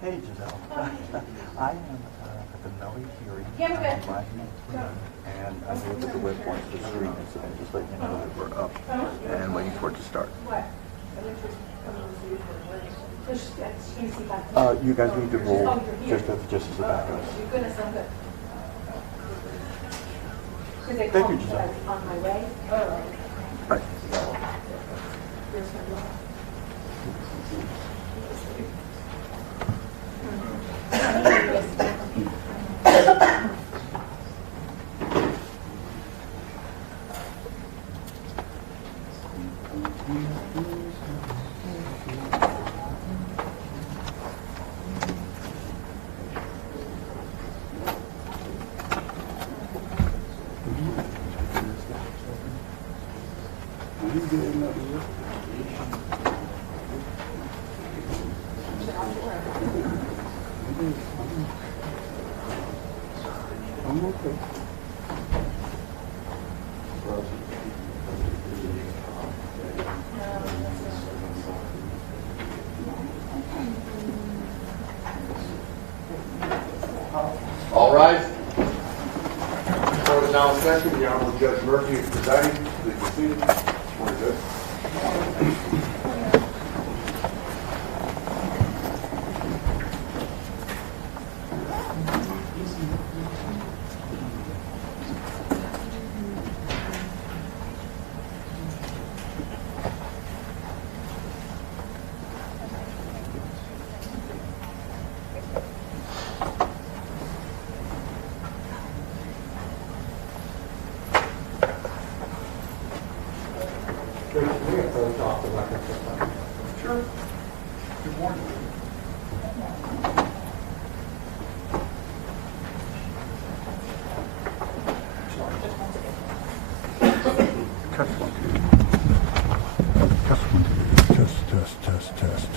Hey, Jamell. I am at the Melly hearing Yeah, we're good. and I looked at the web once the screen and just let you know that we're up and waiting for it to start. You guys need to roll just as a backup. Goodness, I'm good. Thank you, Giselle. On my way. Right. I'm okay. All rise. Court is now in session. The Honorable Judge Murphy is presiding. Please be seated. Morning, Judge. Sure. Good morning. Test one, two. Test one, two. Test.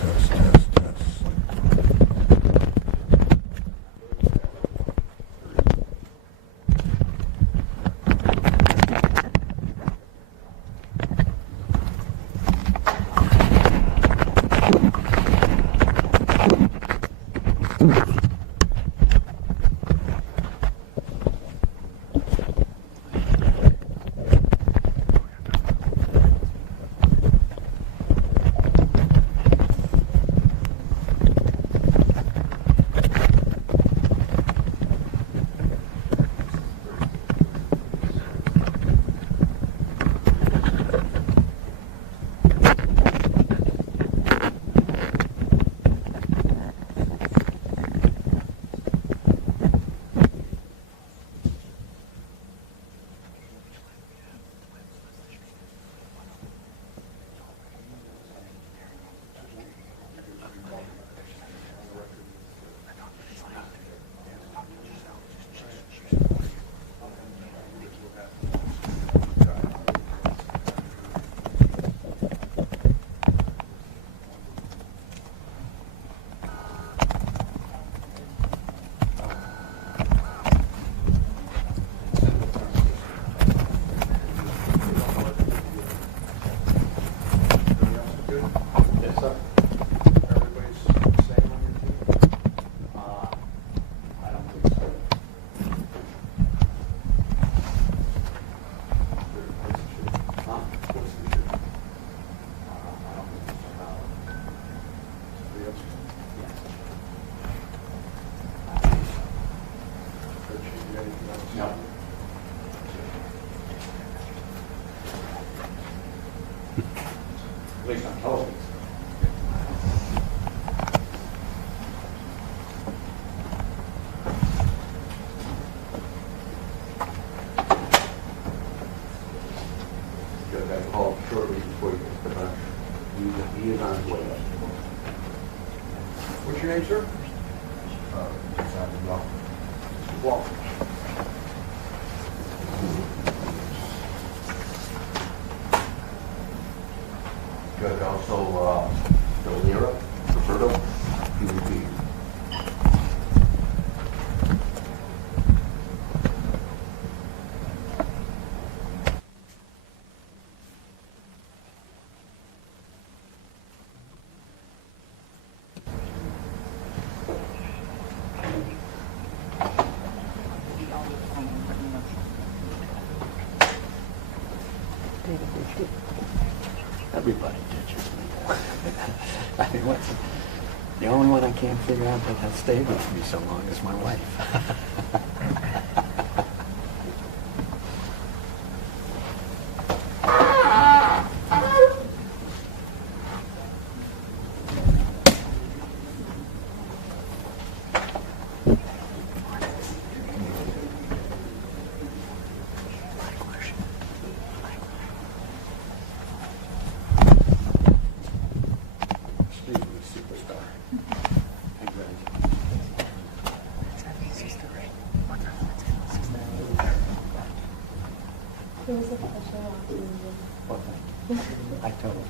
At least on television. Get that call shortly before you get the lunch. He is on his way up. What's your name, sir? Walker. Judge also, Delira, Roberto, he would be. Everybody ditches me. I mean, the only one I can't figure out that has stayed with me so long is my wife. I told her.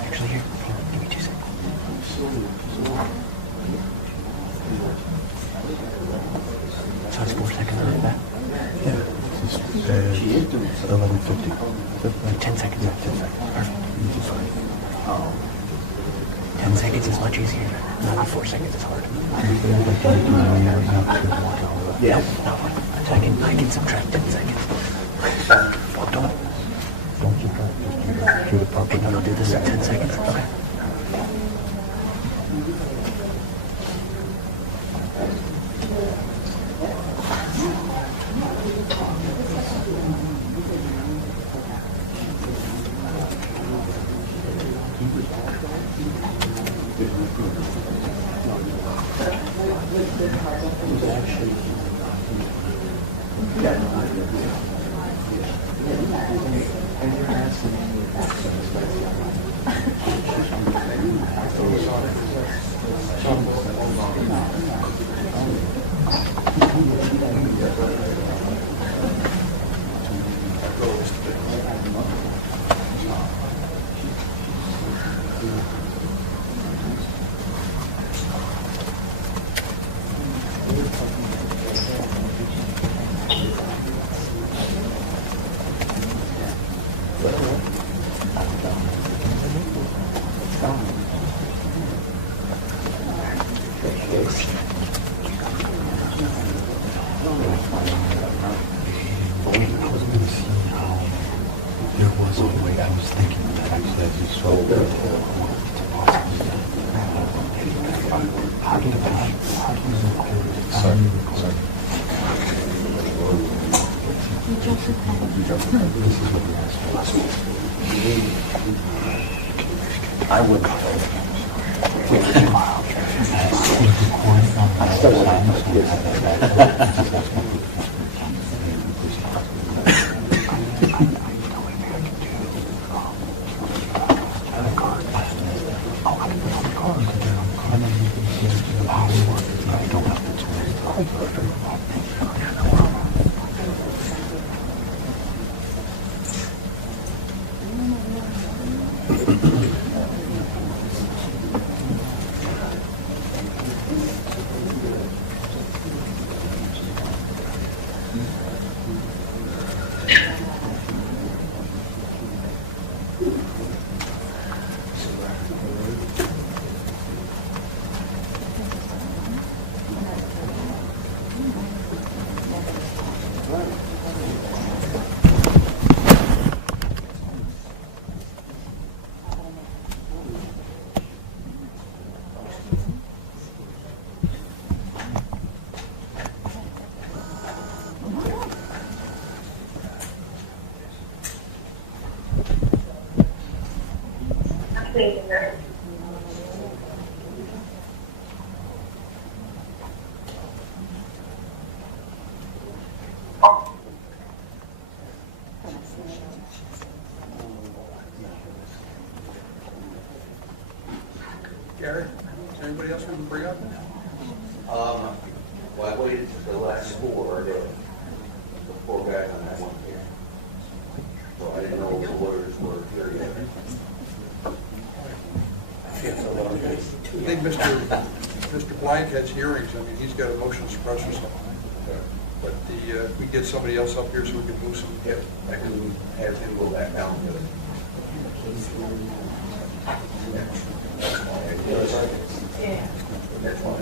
Actually, here, give me 2 seconds. So it's 4 seconds on that? Yeah. It's 11:50. 10 seconds. 10 seconds. Perfect. 10 seconds is much easier. Not 4 seconds is hard. Yeah. No, I can subtract 10 seconds. Well, don't subtract. Just do the proper. Okay, no, do this in 10 seconds. Okay. I was thinking that actually as you saw I would. Gary, is there anybody else we can bring up? Well, I waited for the last four, the four guys on that one here. So I didn't know if the lawyers were here yet. I think Mr. Blank has hearings. I mean, he's got a motion to suppress or something. But if we get somebody else up here so we can move some. Yep, I can have him go back down to it. That's fine.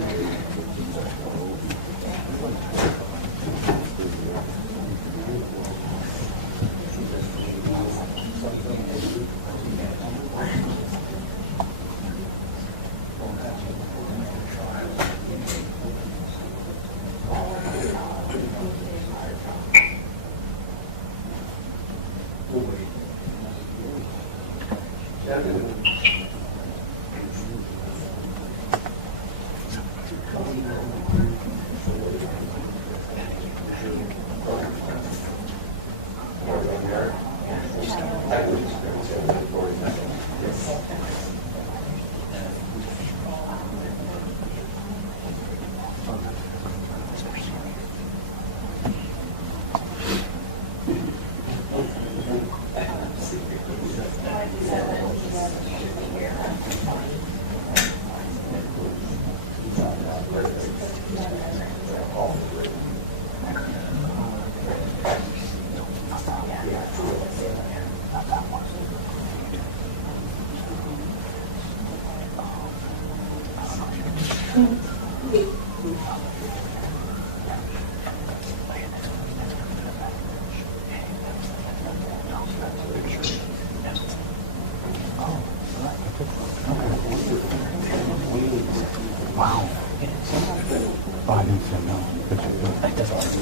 Wow. Oh, I didn't say no. But you do. That doesn't.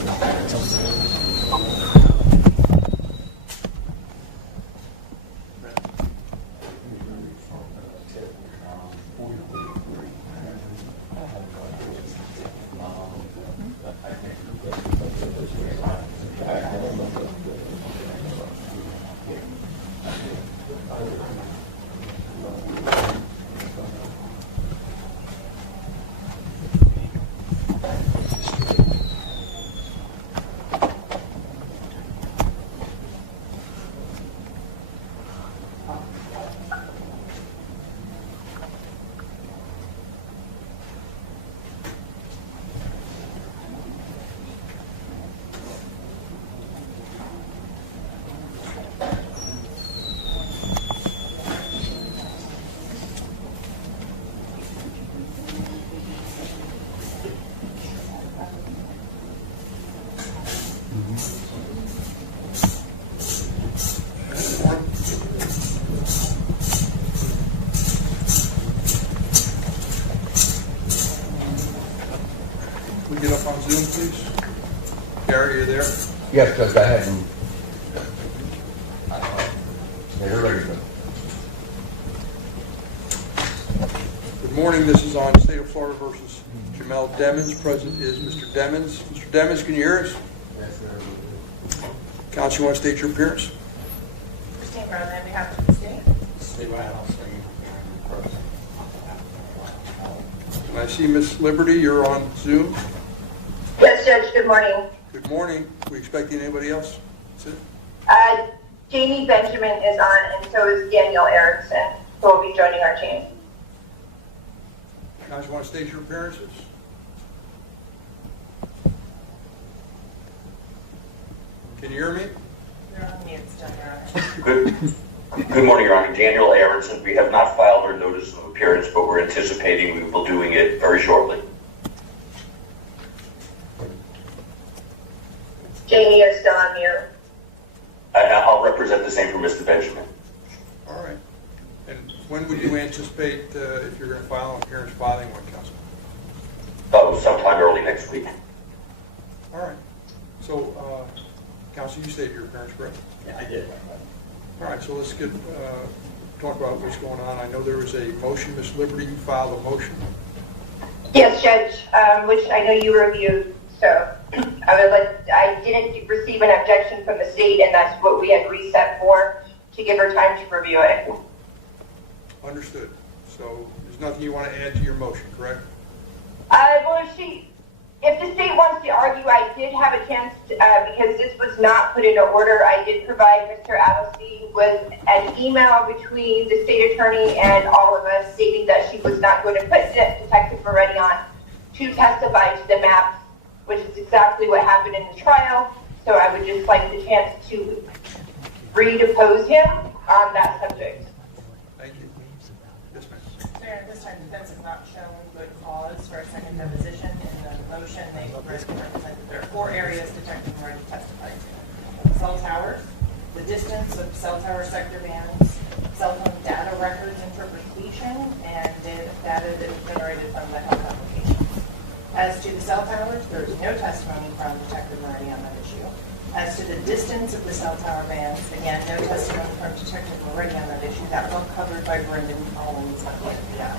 Gary, are you there? Yes, Judge, go ahead. Yeah, you're ready, Judge. Good morning. This is on State of Florida versus Jamell Demons. Present is Mr. Demons. Mr. Demons, can you hear us? Yes, sir. Counsel, you want to state your appearance? Christine Brown, on behalf of the state. And I see Miss Liberty, you're on Zoom. Yes, Judge, good morning. Good morning. We expecting anybody else? That's it? Jamie Benjamin is on, and so is Daniel Erickson, who will be joining our team. Counsel, want to state your appearances? Can you hear me? You're on mute still, Your Honor. Good morning, Your Honor. Daniel Aronson. We have not filed our notice of appearance, but we're anticipating we will be doing it very shortly. Jamie is still on mute. I'll represent the same for Mr. Benjamin. All right. And when would you anticipate, if you're going to file an appearance, filing one, Counsel? Sometime early next week. All right. So, Counsel, you stated your appearance, correct? Yeah, I did. All right, so let's get talk about what's going on. I know there was a motion. Miss Liberty, you filed a motion. Yes, Judge, which I know you reviewed. So I didn't receive an objection from the state, and that's what we had reset for, to give her time to review it. Understood. So there's nothing you want to add to your motion, correct? Well, if the state wants to argue, I did have a chance to, because this was not put into order. I did provide Mr. Adelstein with an email between the state attorney and all of us stating that she was not going to put Detective Moretti on to testify to the maps, which is exactly what happened in the trial. So I would just like the chance to redepose him on that subject. Thank you. Yes, ma'am. Sir, at this time, defense has not shown good cause for a second deposition. In the motion, they represented there are 4 areas Detective Moretti testified to: cell towers, the distance of cell tower sector bands, cell phone data records interpretation, and data that is generated from the health applications. As to the cell towers, there is no testimony from Detective Moretti on that issue. As to the distance of the cell tower bands, again, no testimony from Detective Moretti on that issue. That was covered by Brendan Collins of the FBI.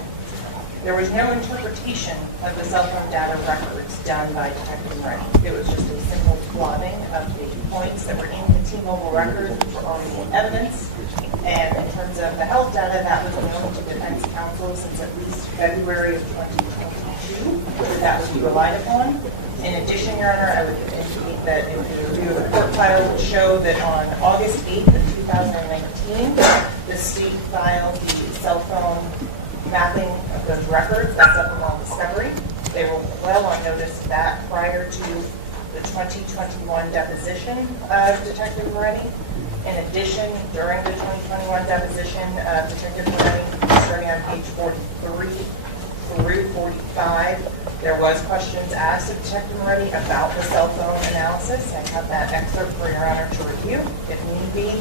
There was no interpretation of the cell phone data records done by Detective Moretti. It was just a simple plotting of the points that were in the T-Mobile records, which were already in evidence. And in terms of the health data, that was known to defense counsel since at least February of 2022, that would be relied upon. In addition, Your Honor, I would indicate that if you review the court file, it will show that on August 8th of 2019, the state filed the cell phone mapping of those records. That's up in all discovery. They were well on notice of that prior to the 2021 deposition of Detective Moretti. In addition, during the 2021 deposition of Detective Moretti, starting on page 43 through 45, there was questions asked of Detective Moretti about the cell phone analysis. I have that excerpt for Your Honor to review, if need be.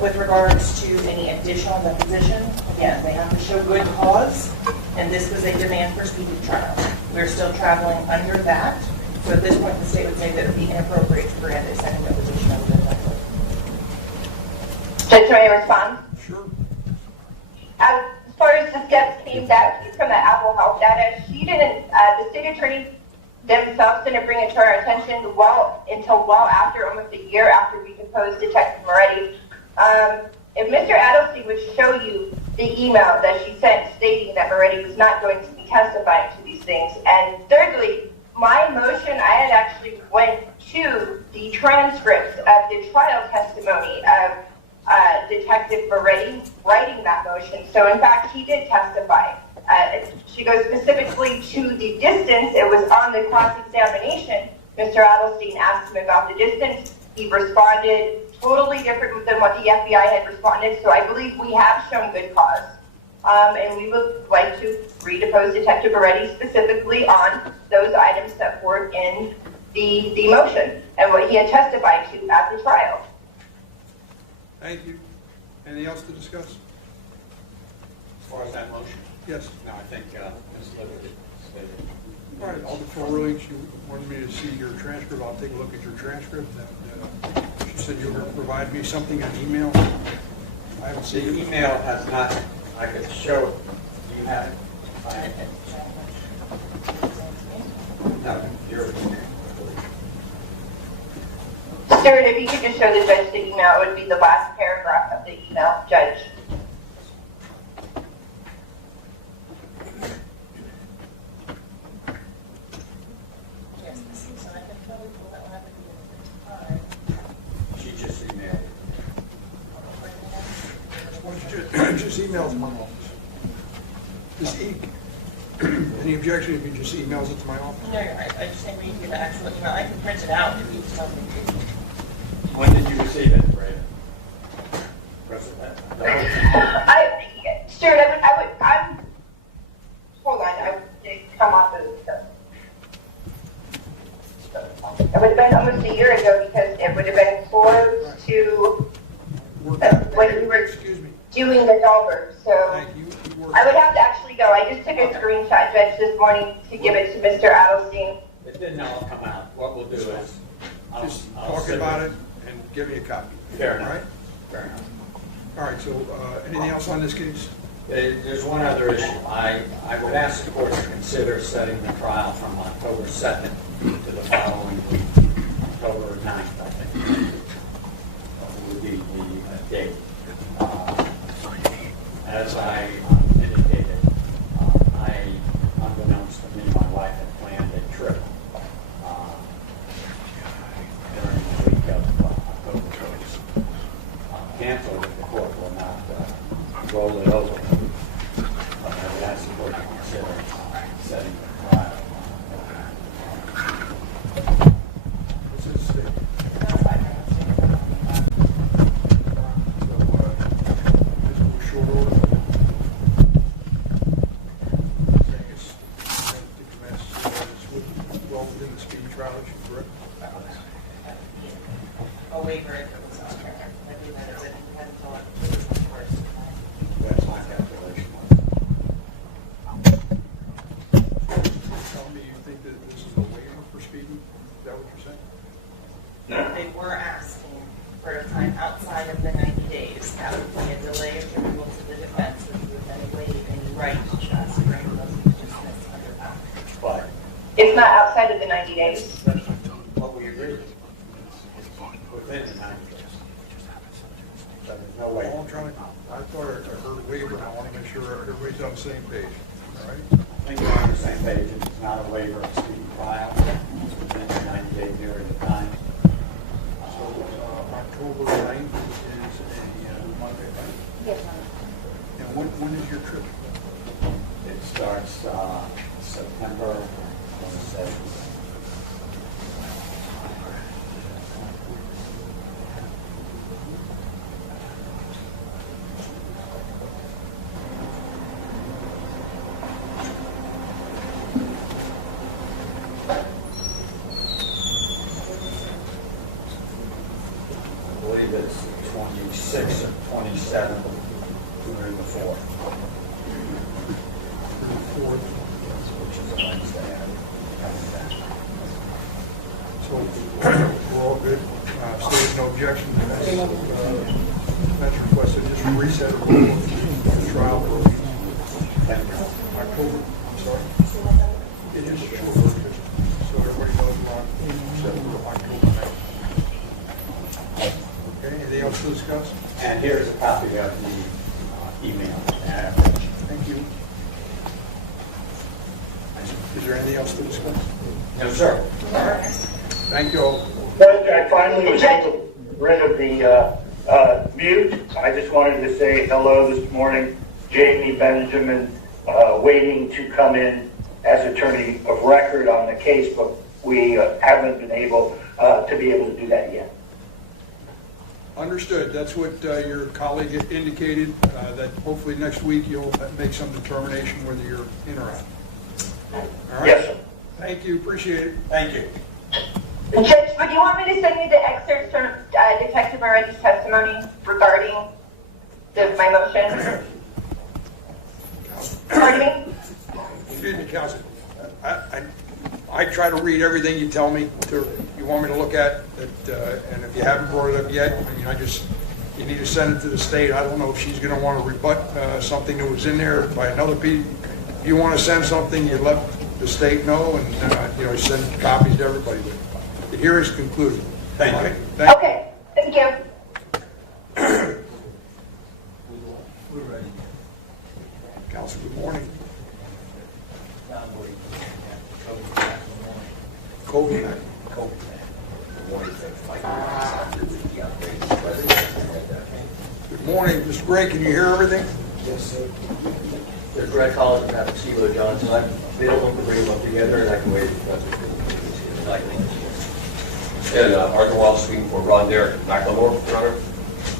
With regards to any additional deposition, again, they have to show good cause, and this was a demand for speedy trial. We're still traveling under that, so at this point, the state would say that it would be inappropriate to grant a second deposition of the detective. Judge, may I respond? Sure. As far as the steps came that from the Apple Health data, she didn't, the state attorney themselves didn't bring it to our attention until well after, almost a year after we deposed Detective Moretti. If Mr. Adelstein would show you the email that she sent stating that Moretti was not going to be testifying to these things. And thirdly, my motion, I had actually went to the transcripts of the trial testimony of Detective Moretti writing that motion. So in fact, he did testify. She goes specifically to the distance. It was on the cross-examination. Mr. Adelstein asked him about the distance. He responded totally different than what the FBI had responded. So I believe we have shown good cause. And we would like to redepose Detective Moretti specifically on those items set forth in the motion and what he had testified to at the trial. Thank you. Anything else to discuss? As far as that motion? Yes. No, I think Ms. Liberty stated. All right, all the full rulings, you wanted me to see your transcript, I'll take a look at your transcript, and she said you were going to provide me something in email. I haven't The seen it. email has not, I could show, do you have it? No, you're. Stuart, if you could just show the judge the email, it would be the last paragraph of the email, Judge. Yes, so I can totally pull that one up at the end of the time. She just emailed. Why don't you just email it to my office? Any objection if you just emails it to my office? No, you're right. I just didn't read you the actual email. I can print it out if you tell me to. When did you receive it, Brad? Stuart, hold on, I would come off of it would have been almost a year ago because it would have been close to when we were doing the Dahlberg. So Thank you. I would have to actually go. I just took a screenshot, Judge, this morning to give it to Mr. Adelstein. It didn't all come out. What we'll do is, Just talk about it and give me a copy. Fair All right? enough. Fair enough. All right, so anything else on this case? There's one other issue. I would ask the court to consider setting the trial from October 2nd to the following week, October 9th, I think, would be the date. As I indicated, unbeknownst to me, my wife had planned a trip during the week of October 1st. Canceled if the court will not roll it over. But I would ask the court to consider setting the trial. This is the, That's fine. this short order. Well within the speedy trial issue, correct? A waiver if it was on there. I believe that is it. Until it was the first. That's my calculation. Tell me you think that this is a waiver for speeding? Is that what you're saying? They were asking for a time outside of the 90 days. That would be a delay attributable to the defense, which would then waive any right to ask for any motion to dismiss under that. But It's not outside of the 90 days. that's what we agreed. Within the 90 days. So there's no way. All I'm trying to, I thought I heard waiver, and I want to make sure everybody's on the same page. All right? I think we're on the same page. It's not a waiver of speedy trial. It's within the 90-day period of time. So October 9th is a Monday, right? Yes, ma'am. And when is your trip? It starts September 27th. I believe it's 26th or 27th through the 4th. Which is a Wednesday. So we're all good. So there's no objection to that. That's requested. Just reset a roll of the trial for October. I'm sorry. It is a short work, so everybody knows we're on set for October 9th. Okay, anything else to discuss? And here's a copy of the email. Thank you. Is there anything else to discuss? No, sir. Thank you all. But I finally was able to get rid of the mute. I just wanted to say hello this morning. Jamie Benjamin, waiting to come in as attorney of record on the case, but we haven't been able to do that yet. Understood. That's what your colleague indicated, that hopefully next week you'll make some determination whether you're in or out. All right? Yes, sir. Thank you. Appreciate it. Thank you. Judge, would you want me to send you the excerpts from Detective Moretti's testimony regarding my motion? Pardon me? Excuse me, Counsel. I try to read everything you tell me you want me to look at, and if you haven't brought it up yet, I mean, you need to send it to the state. I don't know if she's going to want to rebut something that was in there by another piece. If you want to send something, you let the state know, and you send copies to everybody. But the hearing's concluded. Thank you. Okay, thank you. Council, good morning. COVID. Good morning, Mr. Gray. Can you hear everything? Yes, sir. There's Greg Collins and Patrick Sheila Johnson. I've been able to bring them up together, and I can wait for And Arthur Wall speaking for Ron Derek McLemore, Your Honor.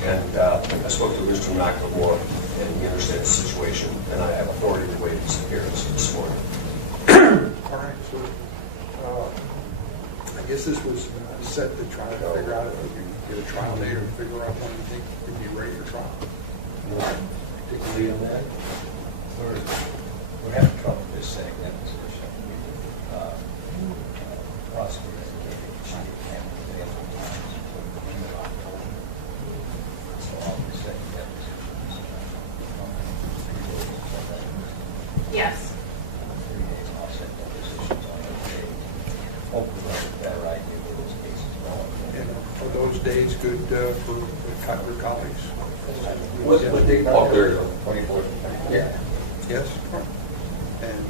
And I spoke to Mr. McLemore, and he understands the situation, and I have authority to waive his appearance this morning. All right, so I guess this was set to try to figure out if we can get a trial date or figure out when you think we'd be ready for trial. All right. Take the lead on that. We're having trouble just setting that position. Prosecutors indicated she can't be available times for the end of October. So I'll be setting that position. 3 days. Yes. 3 days, I'll set that positions on those days. Hopefully we'll have a better idea where those cases are going. And are those days good for your colleagues? What date? Oh, there you go. 24th. Yeah. Yes? And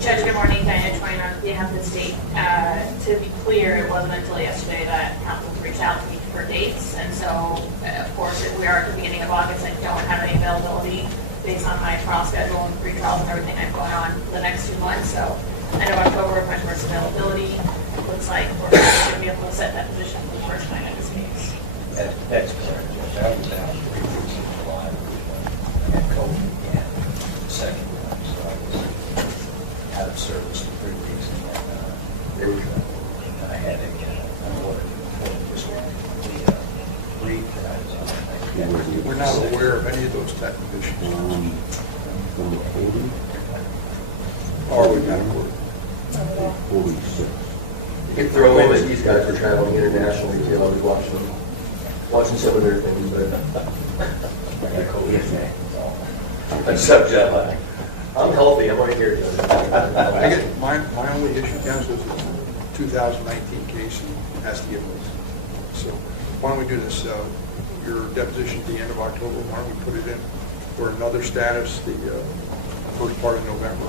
Judge, good morning, Diana Twain on behalf of the state. To be clear, it wasn't until yesterday that council reached out to me for dates. And so, of course, if we are at the beginning of August, I don't have any availability based on my trial schedule and pre-trials and everything I have going on for the next 2 months. So I know October is my first availability. It looks like we're going to be able to set that position for the first time in this case. That's correct, Judge. I was down 3 weeks in July. I had COVID again, the second one, so I was out of service for 3 weeks. And I had an order for just the brief that I was on. we're not aware of any of those type of issues. Or we've got a word. 46. You can throw in that these guys are traveling internationally too. I was watching some of their things, but That's jet lag. I'm healthy. I'm right here, Judge. I get my only issue, counsel, is it's a 2019 case and it has to get moved. So why don't we do this? Your deposition at the end of October, why don't we put it in for another status the first part of November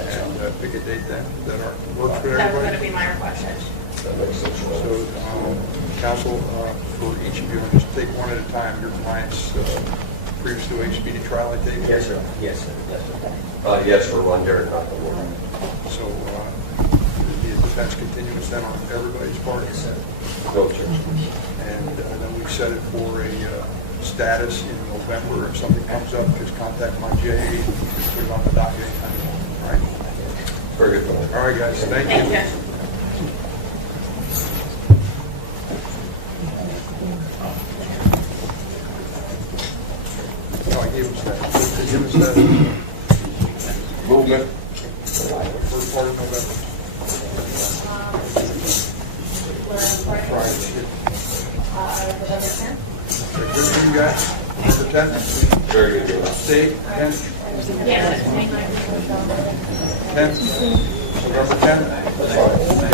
and pick a date then? Is that work for That was everybody? going to be my request, Judge. So, counsel, for each of you, and just take one at a time. Your client's previous to a speedy trial, I take it? Yes, sir. Yes, sir. Yes, sir. Yes, for Ron Derek McLemore. So, the defense continuous then on everybody's part? Yes, sir. No, Judge. And then we set it for a status in November. If something comes up, just contact my JA, just put it on the docket anytime you want. All right? Very good. All right, guys, thank Thank you. you, Judge. Oh, I gave him that. Give us that. Movement. First part of November. November 10th? Good for you guys. November 10th. Very good. State, 10th. Yes, 29th. 10th. November 10th.